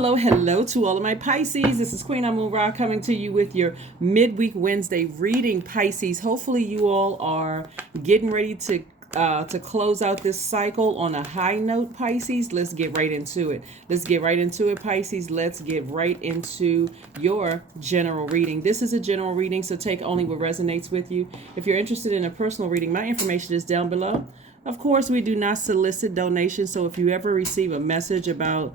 Hello to all of my Pisces. This is Queen Amun Ra coming to you with your midweek Wednesday reading, Pisces. Hopefully you all are getting ready to close out this cycle on a high note, Pisces. Let's get right into it. Pisces. Let's get right into your general reading. This is a general reading, so take only what resonates with you. If you're interested in a personal reading, my information is down below. Of course, we do not solicit donations, so if you ever receive a message about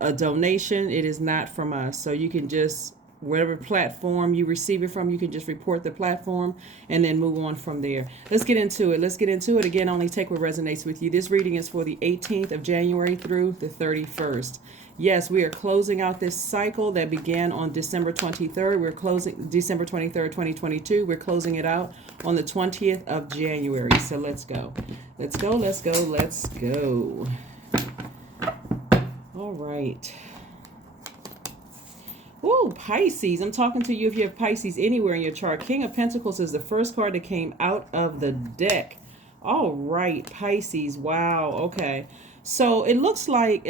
a donation, it is not from us. So you can just, whatever platform you receive it from, you can just report the platform and then move on from there. Let's get into it. Again, only take what resonates with you. This reading is for the 18th of January through the 31st. Yes, we are closing out this cycle that began on December 23rd. We're closing December 23rd, 2022. We're closing it out on the 20th of January. So let's go. All right. Ooh, Pisces. I'm talking to you if you have Pisces anywhere in your chart. King of Pentacles is the first card that came out of the deck. All right, Pisces. Wow. Okay. So it looks like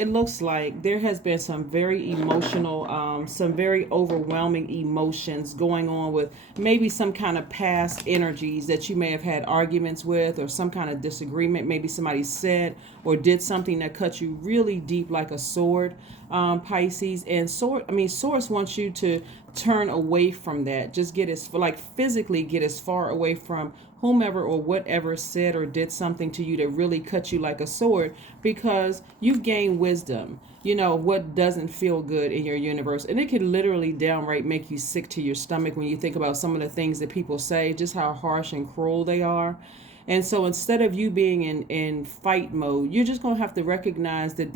there has been some very emotional, some very overwhelming emotions going on with maybe some kind of past energies that you may have had arguments with, or some kind of disagreement. Maybe somebody said or did something that cut you really deep like a sword, Pisces. And Source wants you to turn away from that. Just physically get as far away from whomever or whatever said or did something to you that really cut you like a sword, because you've gained wisdom. You know what doesn't feel good in your universe, and it can literally downright make you sick to your stomach when you think about some of the things that people say, just how harsh and cruel they are. And so instead of you being in fight mode, you're just going to have to recognize that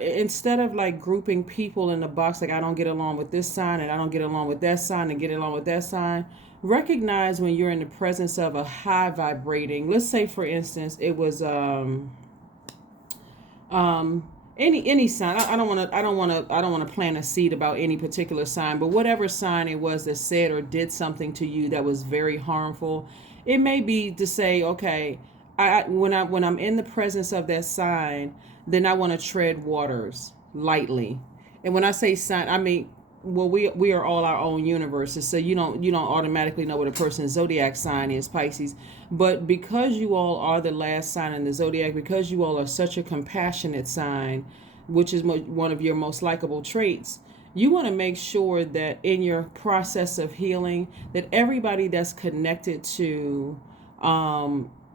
instead of like grouping people in a box, like I don't get along with this sign and I don't get along with that sign and get along with that sign, recognize when you're in the presence of a high vibrating, let's say for instance it was any sign. I don't want to plant a seed about any particular sign, but whatever sign it was that said or did something to you that was very harmful, it may be to say, okay, when I'm in the presence of that sign, then I want to tread waters lightly. And when I say sign, I mean, well, we are all our own universes, so you don't automatically know what a person's zodiac sign is, Pisces. But because you all are the last sign in the zodiac, because you all are such a compassionate sign, which is one of your most likable traits, you want to make sure that in your process of healing, that everybody that's connected to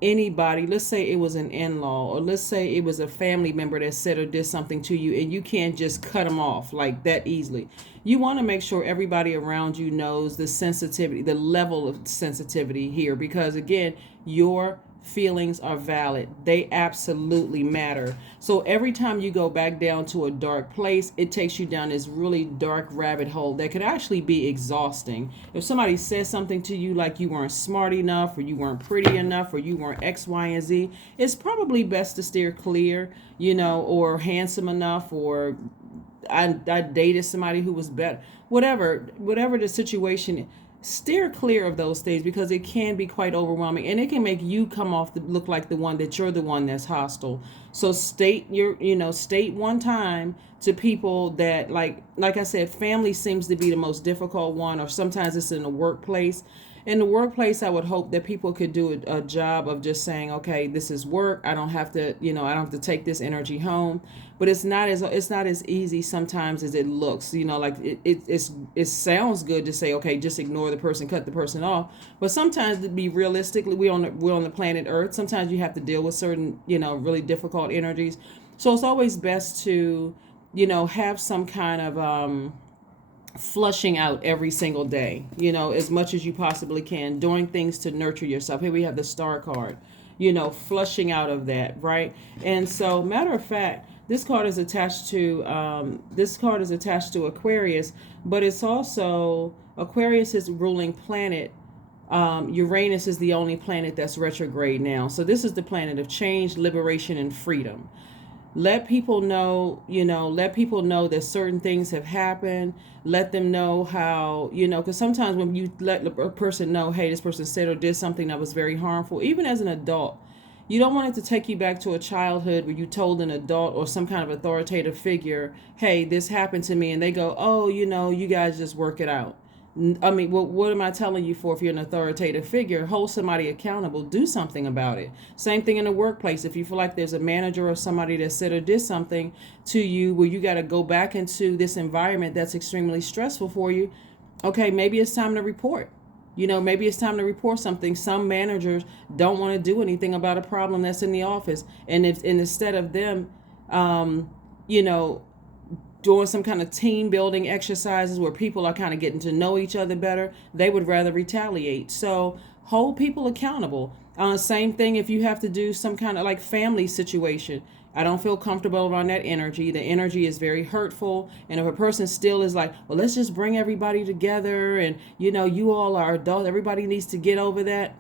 anybody, let's say it was an in-law, or let's say it was a family member that said or did something to you, and you can't just cut them off like that easily. You want to make sure everybody around you knows the sensitivity, the level of sensitivity here, because again, your feelings are valid. They absolutely matter. So every time you go back down to a dark place, it takes you down this really dark rabbit hole that could actually be exhausting. If somebody says something to you like you weren't smart enough, or you weren't pretty enough, or you weren't X, Y, and Z, it's probably best to steer clear, or handsome enough, or I dated somebody who was better. Whatever the situation, steer clear of those things, because it can be quite overwhelming, and it can make you come off to look like the one that you're the one that's hostile. So state one time to people that like I said, family seems to be the most difficult one, or sometimes it's in the workplace. In the workplace, I would hope that people could do a job of just saying, okay, this is work. I don't have to take this energy home. But it's not as easy sometimes as it looks. Like it sounds good to say, okay, just ignore the person, cut the person off. But sometimes, to be realistically, we're on the planet Earth. Sometimes you have to deal with certain, really difficult energies. So it's always best to, have some kind of flushing out every single day, as much as you possibly can, doing things to nurture yourself. Here we have the star card, flushing out of that, right? And so, matter of fact, this card is attached to Aquarius, but it's also Aquarius's ruling planet. Uranus is the only planet that's retrograde now. So this is the planet of change, liberation, and freedom. Let people know that certain things have happened. Let them know how, because sometimes when you let a person know, hey, this person said or did something that was very harmful, even as an adult, You don't want it to take you back to a childhood where you told an adult or some kind of authoritative figure, hey, this happened to me. And they go, oh, you guys just work it out. I mean, what am I telling you for? If you're an authoritative figure, hold somebody accountable, do something about it. Same thing in the workplace. If you feel like there's a manager or somebody that said or did something to you where you got to go back into this environment that's extremely stressful for you, okay, maybe it's time to report. Maybe it's time to report something. Some managers don't want to do anything about a problem that's in the office. And instead of them, you know, doing some kind of team building exercises where people are kind of getting to know each other better, they would rather retaliate. So hold people accountable. Same thing if you have to do some kind of like family situation. I don't feel comfortable around that energy. The energy is very hurtful. And if a person still is like, well, let's just bring everybody together and, you all are adults, everybody needs to get over that.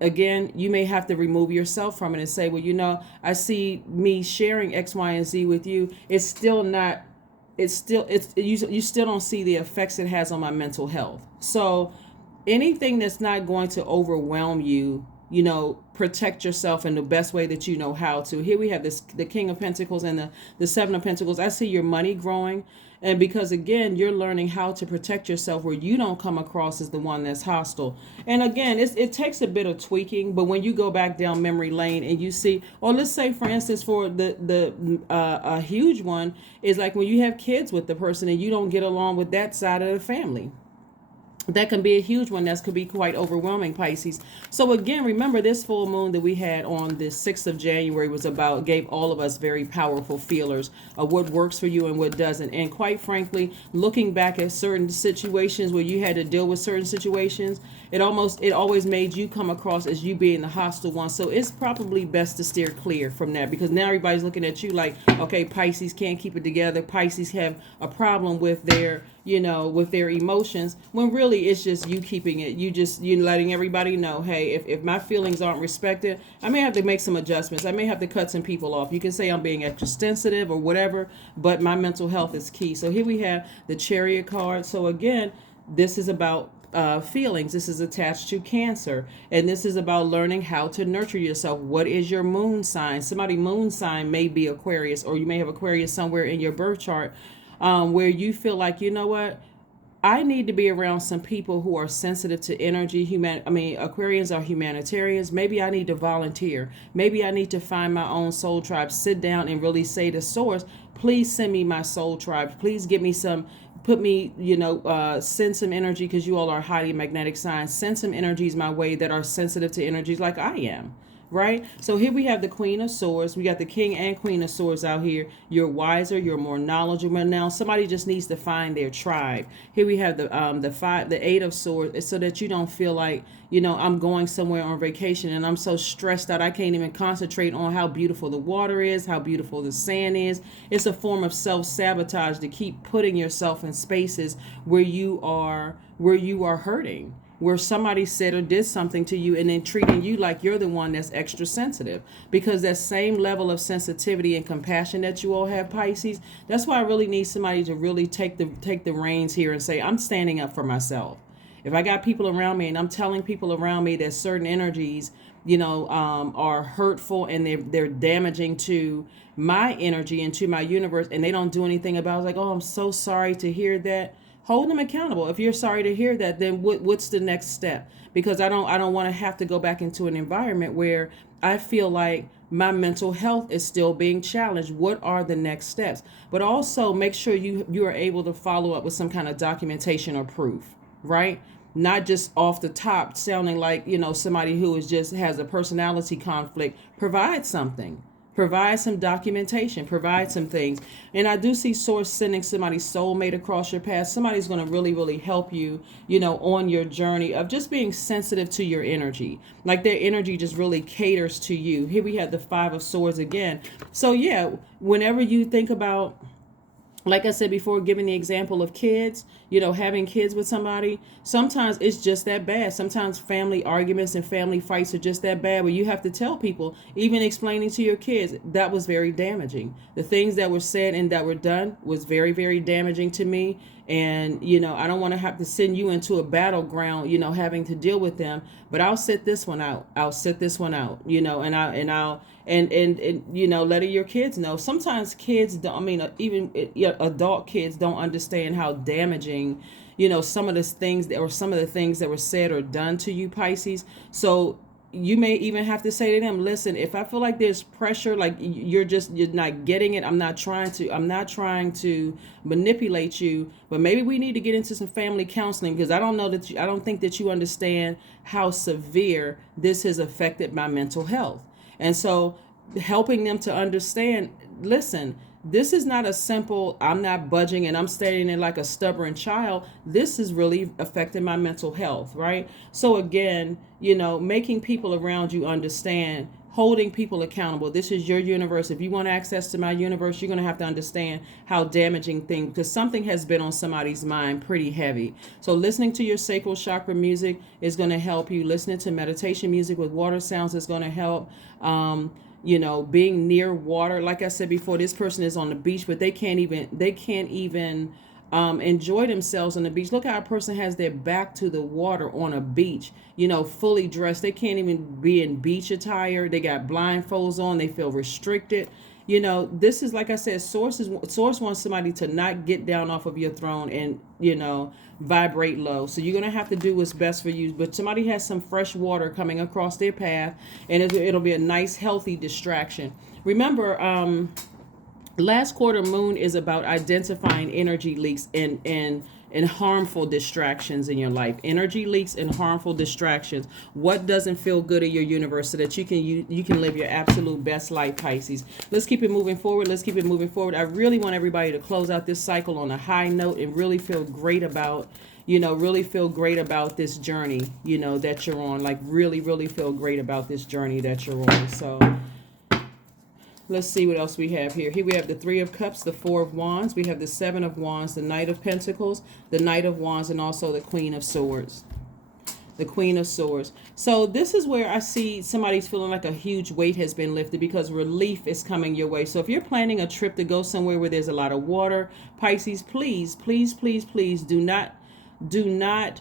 Again, you may have to remove yourself from it and say, well, I see me sharing X, Y, and Z with you. It's still not, you still don't see the effects it has on my mental health. So anything that's not going to overwhelm you, protect yourself in the best way that you know how to. Here we have the King of Pentacles and the Seven of Pentacles. I see your money growing. And because, again, you're learning how to protect yourself where you don't come across as the one that's hostile. And again, it takes a bit of tweaking. But when you go back down memory lane and you see, or let's say, for instance, for a huge one is like when you have kids with the person and you don't get along with that side of the family. That can be a huge one. That could be quite overwhelming, Pisces. So again, remember this full moon that we had on the 6th of January gave all of us very powerful feelers of what works for you and what doesn't. And quite frankly, looking back at certain situations where you had to deal with certain situations, it always made you come across as you being the hostile one. So it's probably best to steer clear from that, because now everybody's looking at you like, okay, Pisces can't keep it together. Pisces have a problem with their emotions, when really it's just you keeping it. You letting everybody know, hey, if my feelings aren't respected, I may have to make some adjustments. I may have to cut some people off. You can say I'm being extra sensitive or whatever, but my mental health is key. So here we have the Chariot card. So again, this is about feelings. This is attached to Cancer, and this is about learning how to nurture yourself. What is your moon sign? Somebody's moon sign may be Aquarius, or you may have Aquarius somewhere in your birth chart. Where you feel like, what, I need to be around some people who are sensitive to energy. Aquarians are humanitarians. Maybe I need to volunteer. Maybe I need to find my own soul tribe, sit down and really say to source, please send me my soul tribe. Please give me send some energy, because you all are highly magnetic signs. Send some energies my way that are sensitive to energies like I am. Right? So here we have the Queen of Swords. We got the King and Queen of Swords out here. You're wiser. You're more knowledgeable. Now somebody just needs to find their tribe. Here we have the Eight of Swords. It's so that you don't feel like, I'm going somewhere on vacation and I'm so stressed out I can't even concentrate on how beautiful the water is, how beautiful the sand is. It's a form of self-sabotage to keep putting yourself in spaces where you are hurting, where somebody said or did something to you and then treating you like you're the one that's extra sensitive. Because that same level of sensitivity and compassion that you all have, Pisces, that's why I really need somebody to really take the reins here and say, I'm standing up for myself. If I got people around me and I'm telling people around me that certain energies, are hurtful and they're damaging to my energy and to my universe, and they don't do anything about it, it's like, oh, I'm so sorry to hear that. Hold them accountable. If you're sorry to hear that, then what's the next step? Because I don't want to have to go back into an environment where I feel like my mental health is still being challenged. What are the next steps? But also make sure you are able to follow up with some kind of documentation or proof, right? Not just off the top sounding like, somebody who has a personality conflict. Provide something. Provide some documentation, provide some things. And I do see Source sending somebody's soulmate across your path. Somebody's going to really, really help you, on your journey of just being sensitive to your energy. Like their energy just really caters to you. Here we have the Five of Swords again. So yeah, whenever you think about, like I said before, giving the example of kids, having kids with somebody, sometimes it's just that bad. Sometimes family arguments and family fights are just that bad, where you have to tell people, even explaining to your kids, that was very damaging. The things that were said and that were done was very, very damaging to me. And, I don't want to have to send you into a battleground, having to deal with them, but I'll sit this one out. I'll sit this one out, and letting your kids know. Sometimes kids don't, even adult kids don't understand how damaging, some of the things or some of the things that were said or done to you, Pisces. So you may even have to say to them, listen, if I feel like there's pressure, like you're not getting it, I'm not trying to manipulate you, but maybe we need to get into some family counseling, because I don't think that you understand how severe this has affected my mental health. And so helping them to understand, listen, this is not a simple, I'm not budging and I'm staying in like a stubborn child. This is really affecting my mental health, right? So again, making people around you understand, holding people accountable. This is your universe. If you want access to my universe, you're going to have to understand how damaging things, because something has been on somebody's mind pretty heavy. So listening to your sacral chakra music is going to help you. Listening to meditation music with water sounds is going to help. Being near water, like I said before, this person is on the beach, but they can't even enjoy themselves on the beach. Look how a person has their back to the water on a beach, fully dressed. They can't even be in beach attire. They got blindfolds on. They feel restricted. This is, like I said, source wants somebody to not get down off of your throne and, vibrate low. So you're going to have to do what's best for you. But somebody has some fresh water coming across their path, and it'll be a nice, healthy distraction. Remember, last quarter moon is about identifying energy leaks and harmful distractions in your life. Energy leaks and harmful distractions. What doesn't feel good in your universe, so that you can live your absolute best life, Pisces. Let's keep it moving forward. I really want everybody to close out this cycle on a high note and really feel great about this journey, that you're on. Like really feel great about this journey that you're on. So let's see what else we have here. Here we have the Three of Cups, the Four of Wands. We have the Seven of Wands, the Knight of Pentacles, the Knight of Wands, and also the Queen of Swords. The Queen of Swords. So this is where I see somebody's feeling like a huge weight has been lifted, because relief is coming your way. So if you're planning a trip to go somewhere where there's a lot of water, Pisces, please do not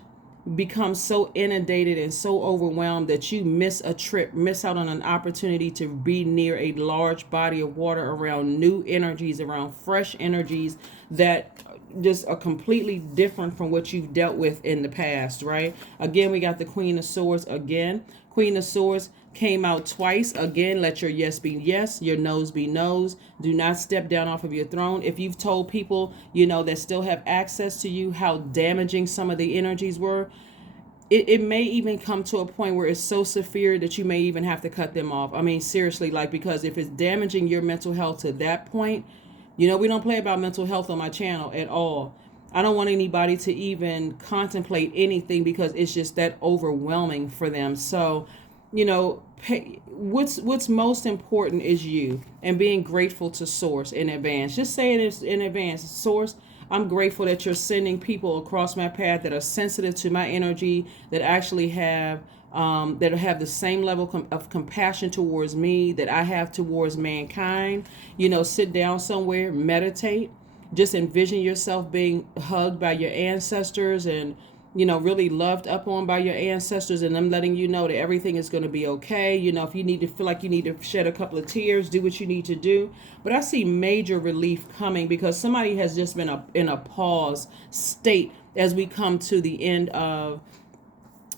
become so inundated and so overwhelmed that you miss out on an opportunity to be near a large body of water, around new energies, around fresh energies that just are completely different from what you've dealt with in the past, right? Again, we got the Queen of Swords again. Queen of Swords came out twice. Again, let your yes be yes, your no's be no's. Do not step down off of your throne. If you've told people, that still have access to you, how damaging some of the energies were, it may even come to a point where it's so severe that you may even have to cut them off. Seriously, because if it's damaging your mental health to that point, we don't play about mental health on my channel at all. I don't want anybody to even contemplate anything, because it's just that overwhelming for them. So, what's most important is you, and being grateful to Source in advance. Just say it in advance. Source, I'm grateful that you're sending people across my path that are sensitive to my energy, that actually have the same level of compassion towards me that I have towards mankind. Sit down somewhere, meditate, just envision yourself being hugged by your ancestors and, really loved up on by your ancestors, and them letting you know that everything is going to be okay. If you need to feel like you need to shed a couple of tears, do what you need to do. But I see major relief coming, because somebody has just been in a pause state as we come to the end of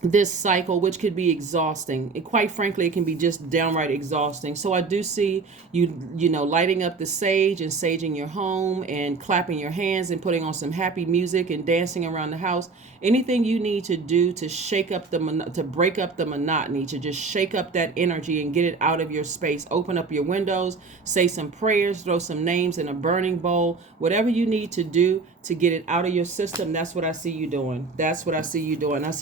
this cycle, which could be exhausting. And quite frankly, it can be just downright exhausting. So I do see you, lighting up the sage and saging your home and clapping your hands and putting on some happy music and dancing around the house. Anything you need to do to to break up the monotony, to just shake up that energy and get it out of your space. Open up your windows, say some prayers, throw some names in a burning bowl, whatever you need to do to get it out of your system. That's what I see you doing. I see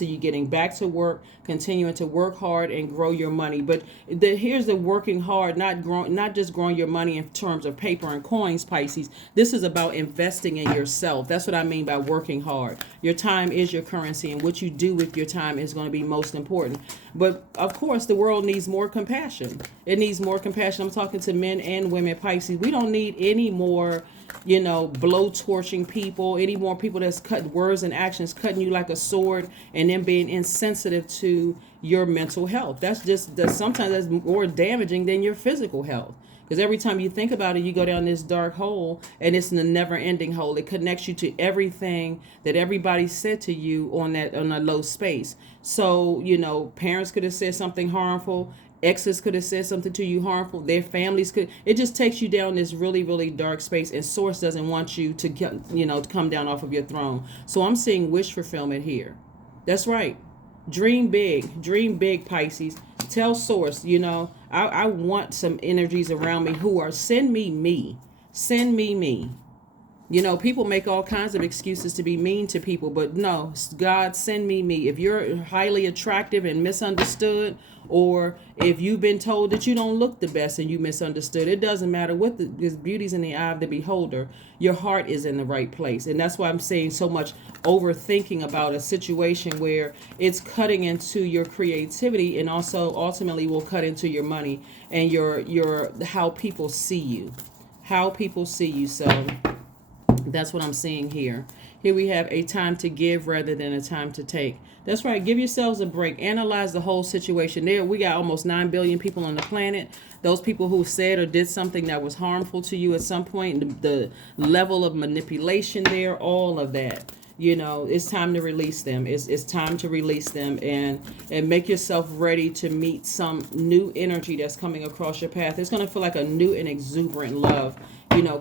you getting back to work, continuing to work hard and grow your money. But here's the working hard, not just growing your money in terms of paper and coins, Pisces. This is about investing in yourself. That's what I mean by working hard. Your time is your currency, and what you do with your time is going to be most important. But of course, the world needs more compassion. It needs more compassion. I'm talking to men and women, Pisces. We don't need any more blow torching people, any more people that's cut words and actions, cutting you like a sword, and then being insensitive to your mental health. Sometimes that's more damaging than your physical health. Because every time you think about it, you go down this dark hole, and it's a never-ending hole. It connects you to everything that everybody said to you on a low space. So, parents could have said something harmful. Exes could have said something to you harmful. Their families could. It just takes you down this really, really dark space, and Source doesn't want you to, to come down off of your throne. So I'm seeing wish fulfillment here. That's right. Dream big, Pisces. Tell Source, I want some energies around me who are send me. People make all kinds of excuses to be mean to people, but no, God, send me. If you're highly attractive and misunderstood, or if you've been told that you don't look the best and you misunderstood, it doesn't matter what this beauty's in the eye of the beholder. Your heart is in the right place. And that's why I'm saying so much overthinking about a situation where it's cutting into your creativity, and also ultimately will cut into your money and your how people see you. So that's what I'm seeing here. Here we have a time to give rather than a time to take. That's right. Give yourselves a break. Analyze the whole situation. There, we got almost 9 billion people on the planet. Those people who said or did something that was harmful to you at some point, the level of manipulation there, all of that. It's time to release them. It's time to release them, and make yourself ready to meet some new energy that's coming across your path. It's going to feel like a new and exuberant love,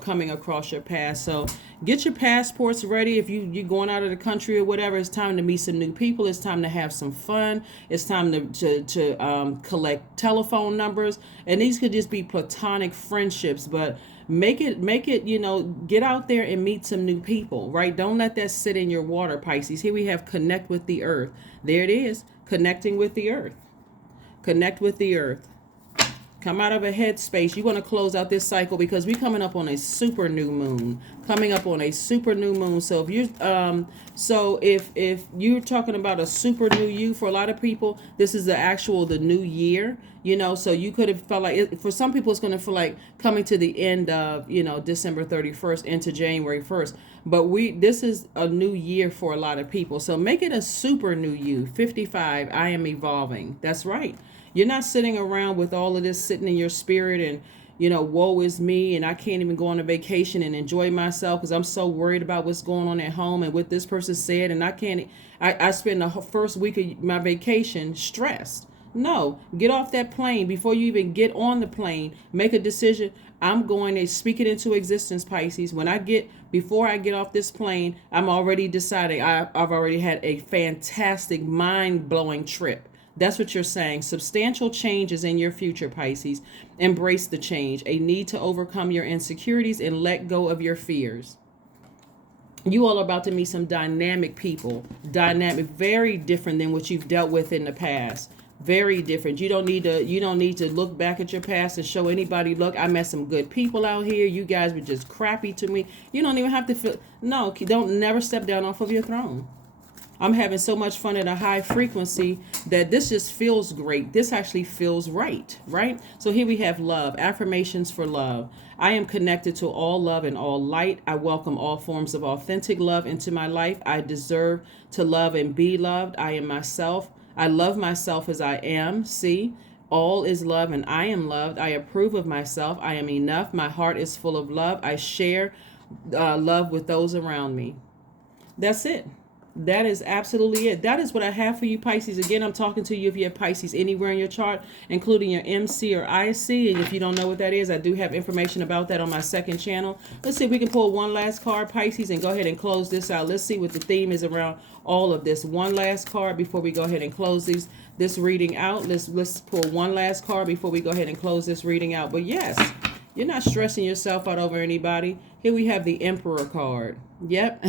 coming across your path. So get your passports ready. If you're going out of the country or whatever, it's time to meet some new people. It's time to have some fun. It's time to collect telephone numbers. And these could just be platonic friendships, but make it, get out there and meet some new people, right? Don't let that sit in your water, Pisces. Here we have connect with the earth. There it is, connecting with the earth. Connect with the earth. Come out of a headspace. You want to close out this cycle because we're coming up on a super new moon. So if you're talking about a super new you, for a lot of people, this is the new year. So you could have felt like for some people it's going to feel like coming to the end of December 31st into January 1st. But this is a new year for a lot of people. So make it a super new you. 55. I am evolving. That's right. You're not sitting around with all of this sitting in your spirit and, woe is me, and I can't even go on a vacation and enjoy myself because I'm so worried about what's going on at home and what this person said, and I spend the first week of my vacation stressed. No, get off that plane. Before you even get on the plane, make a decision. I'm going to speak it into existence, Pisces. Before I get off this plane, I'm already deciding. I've already had a fantastic, mind-blowing trip. That's what you're saying. Substantial change is in your future, Pisces. Embrace the change. A need to overcome your insecurities and let go of your fears. You all are about to meet some dynamic people. Dynamic, very different than what you've dealt with in the past. Very different. You don't need to look back at your past and show anybody, look, I met some good people out here. You guys were just crappy to me. You don't even have to feel, no, don't never step down off of your throne. I'm having so much fun at a high frequency that this just feels great. This actually feels right? So here we have love, affirmations for love. I am connected to all love and all light. I welcome all forms of authentic love into my life. I deserve to love and be loved. I am myself. I love myself as I am. See, all is love and I am loved. I approve of myself. I am enough. My heart is full of love. I share love with those around me. That's it. That is absolutely it. That is what I have for you, Pisces. Again, I'm talking to you if you have Pisces anywhere in your chart, including your MC or IC. And if you don't know what that is, I do have information about that on my second channel. Let's see if we can pull one last card, Pisces, and go ahead and close this out. Let's see what the theme is around all of this. One last card before we go ahead and close this reading out. Let's pull one last card before we go ahead and close this reading out. But yes, you're not stressing yourself out over anybody. Here we have the Emperor card. Yep.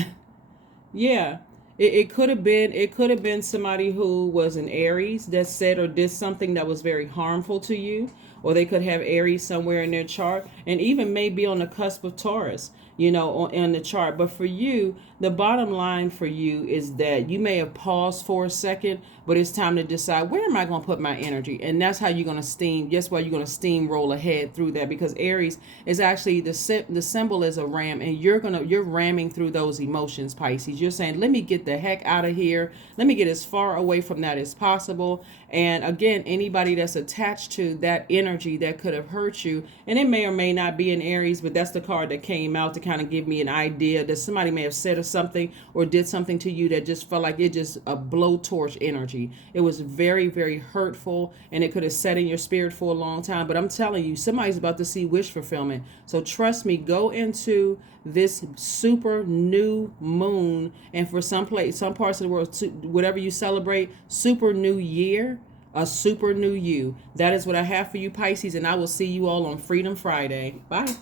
Yeah. It could have been somebody who was an Aries that said or did something that was very harmful to you, or they could have Aries somewhere in their chart, and even may be on the cusp of Taurus, you know, on the chart. But for you, the bottom line for you is that you may have paused for a second, but it's time to decide, where am I going to put my energy? And that's how you're going to steam. That's why you're going to steamroll ahead through that, because Aries is actually the symbol is a ram, and you're ramming through those emotions, Pisces. You're saying, let me get the heck out of here. Let me get as far away from that as possible. And again, anybody that's attached to that energy that could have hurt you, and it may or may not be an Aries, but that's the card that came out to kind of give me an idea that somebody may have said or something or did something to you that just felt like it just a blowtorch energy. It was very, very hurtful, and it could have set in your spirit for a long time. But I'm telling you, somebody's about to see wish fulfillment. So trust me, go into this super new moon, and for some parts of the world, whatever you celebrate, super new year, a super new you. That is what I have for you, Pisces, and I will see you all on Freedom Friday. Bye.